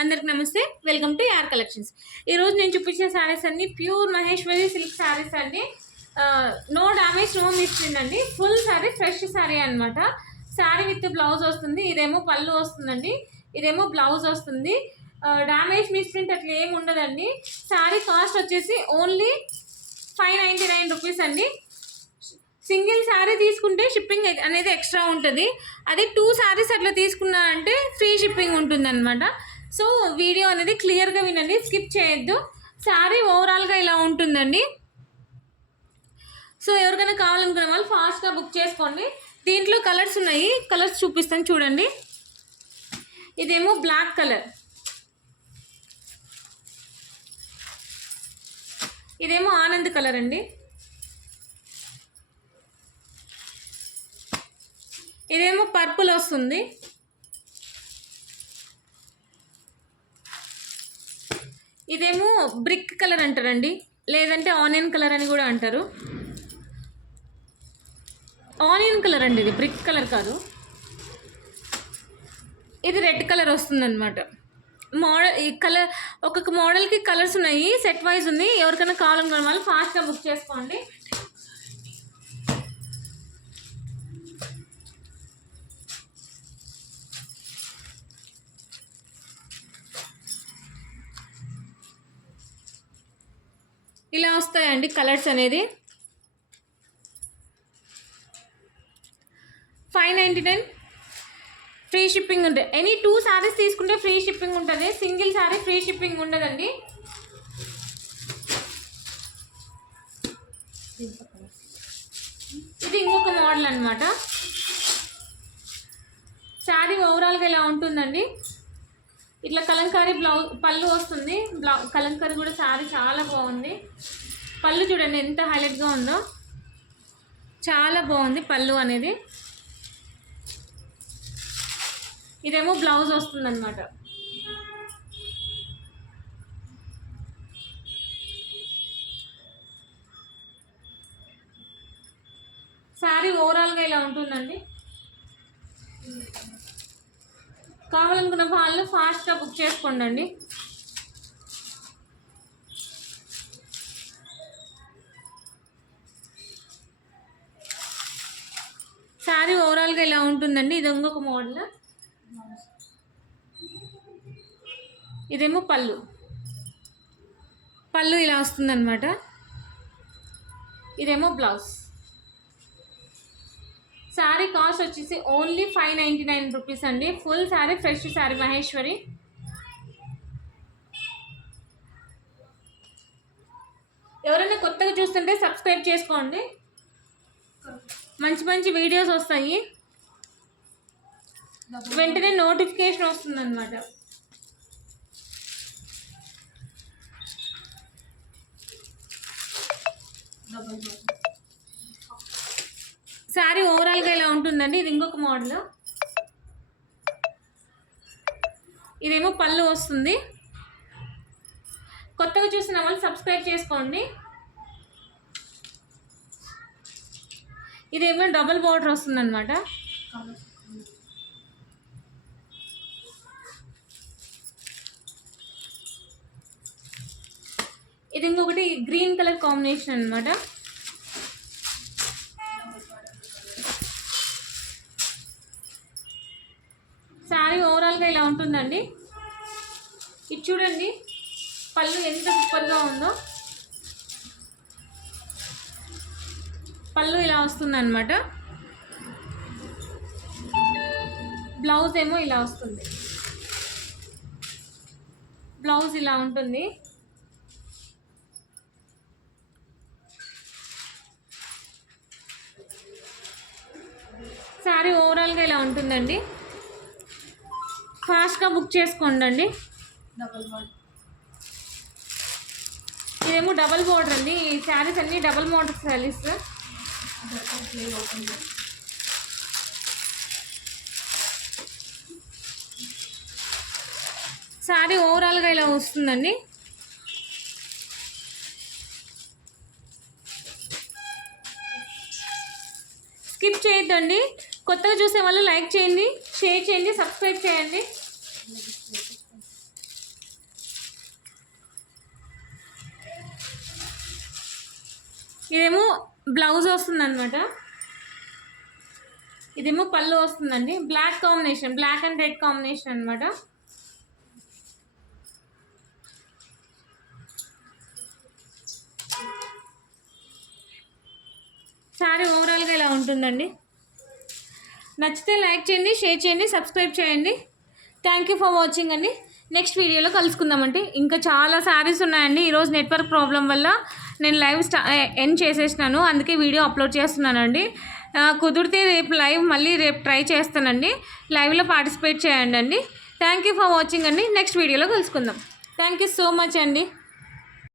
అందరికి నమస్తే, welcome to యార్ కలెక్షన్స్. ఈరోజు నేను చూపించే శారీస్ అన్ని ప్యూర్ మహేశ్వరి సిల్క్ శారీస్ అండి. నో డామేజ్, నో మిస్ప్రింట్ అండి. ఫుల్ శారీ, ఫ్రెష్ శారీ అనమాట. శారీ విత్ బ్లౌజ్ వస్తుంది. ఇదేమో పళ్ళు వస్తుందండి, ఇదేమో బ్లౌజ్ వస్తుంది. డామేజ్ మిస్ప్రింట్ అట్లా ఏమి ఉండదండి. శారీ కాస్ట్ వచ్చేసి ఓన్లీ 599 రూపీస్ అండి. సింగిల్ శారీ తీసుకుంటే షిప్పింగ్ అనేది ఎక్స్ట్రా ఉంటుంది. అదే 2 శారీస్ అట్లా తీసుకున్నారంటే ఫ్రీ షిప్పింగ్ ఉంటుంది అనమాట. సో వీడియో అనేది క్లియర్గా వినండి, స్కిప్ చేయొద్దు. శారీ ఓవరాల్గా ఇలా ఉంటుందండి. సో ఎవరికైనా కావాలనుకునే వాళ్ళు ఫాస్ట్గా బుక్ చేసుకోండి. దీంట్లో కలర్స్ ఉన్నాయి, కలర్స్ చూపిస్తాను చూడండి. ఇదేమో బ్లాక్ కలర్, ఇదేమో ఆనంద్ కలర్ అండి, ఇదేమో పర్పుల్ వస్తుంది, ఇదేమో బ్రిక్ కలర్ అంటారండి, లేదంటే ఆనియన్ కలర్ అని కూడా అంటారు. ఆనియన్ కలర్ అండి, ఇది బ్రిక్ కలర్ కాదు. ఇది రెడ్ కలర్ వస్తుందన్నమాట. మోడల్ ఈ కలర్ ఒక్కొక్క మోడల్కి కలర్స్ ఉన్నాయి, సెట్ వైజ్ ఉంది. ఎవరికైనా కావాలనుకున్న వాళ్ళు ఫాస్ట్గా బుక్ చేసుకోండి. ఇలా వస్తాయండి కలర్స్ అనేది. 599 ఫ్రీ షిప్పింగ్ ఉంటుంది. ఎనీ 2 శారీస్ తీసుకుంటే ఫ్రీ షిప్పింగ్ ఉంటుంది. సింగిల్ శారీ ఫ్రీ షిప్పింగ్ ఉండదండి. ఇది ఇంకొక మోడల్ అనమాట. శారీ ఓవరాల్గా ఇలా ఉంటుందండి. ఇట్లా కలంకారీ బ్లౌజ్ పళ్ళు వస్తుంది. కలంకారీ కూడా శారీ చాలా బాగుంది. పళ్ళు చూడండి ఎంత హైలైట్గా ఉందో, చాలా బాగుంది పళ్ళు అనేది. ఇదేమో బ్లౌజ్ వస్తుంది అనమాట. శారీ ఓవరాల్గా ఇలా ఉంటుందండి. కావాలనుకున్న వాళ్ళు ఫాస్ట్గా బుక్ చేసుకోండి. శారీ ఓవరాల్గా ఇలా ఉంటుందండి. ఇది ఇంకొక మోడల్. ఇదేమో పళ్ళు, పళ్ళు ఇలా వస్తుందన్నమాట. ఇదేమో బ్లౌజ్. శారీ కాస్ట్ వచ్చేసి ఓన్లీ 599 రూపీస్ అండి. Full sari, fresh sari Maheshwari. ఎవరైనా కొత్తగా చూస్తుంటే సబ్స్క్రైబ్ చేసుకోండి, మంచి మంచి వీడియోస్ వస్తాయి, వెంటనే నోటిఫికేషన్ వస్తుంది అన్నమాట. శారీ ఓవరాల్గా ఇలా ఉంటుందండి. ఇది ఇంకొక మోడల్. ఇదేమో పళ్ళు వస్తుంది. కొత్తగా చూసిన వాళ్ళు సబ్స్క్రైబ్ చేసుకోండి. ఇదేమో డబుల్ బార్డర్ వస్తుంది అనమాట. ఇది ఇంకొకటి గ్రీన్ కలర్ కాంబినేషన్ అనమాట. శారీ ఓవరాల్గా ఇలా ఉంటుందండి. ఇది చూడండి పళ్ళు ఎంత సూపర్గా ఉందో. పళ్ళు ఇలా వస్తుంది అనమాట. బ్లౌజ్ ఏమో ఇలా వస్తుంది. బ్లౌజ్ ఇలా ఉంటుంది. శారీ ఓవరాల్గా ఇలా ఉంటుందండి. ఫాస్ట్గా బుక్ చేసుకోండి. ఇదేమో డబల్ బోర్డర్ అండి. ఈ శారీస్ అన్నీ డబల్ బోర్డర్ శారీస్. శారీ ఓవరాల్గా ఇలా వస్తుందండి. స్కిప్ చేయొద్దండి. కొత్తగా చూసే వాళ్ళు లైక్ చేయండి, షేర్ చేయండి, సబ్స్క్రైబ్ చేయండి. ఇదేమో బ్లౌజ్ వస్తుంది అనమాట. ఇదేమో పళ్ళు వస్తుందండి. Black combination, black and red combination అనమాట. శారీ ఓవరాల్గా ఇలా ఉంటుందండి. నచ్చితే లైక్ చేయండి, షేర్ చేయండి, సబ్స్క్రైబ్ చేయండి. థ్యాంక్ యూ ఫర్ వాచింగ్ అండి. నెక్స్ట్ వీడియోలో కలుసుకుందామండి. ఇంకా చాలా శారీస్ ఉన్నాయండి. ఈరోజు నెట్వర్క్ ప్రాబ్లం వల్ల నేను లైవ్ ఎండ్ చేసేసినాను, అందుకే వీడియో అప్లోడ్ చేస్తున్నానండి. కుదిరితే రేపు లైవ్ మళ్ళీ రేపు ట్రై చేస్తానండి. లైవ్లో పార్టిసిపేట్ చేయండి అండి. థ్యాంక్ యూ ఫర్ వాచింగ్ అండి. నెక్స్ట్ వీడియోలో కలుసుకుందాం. థ్యాంక్ యూ సో మచ్ అండి.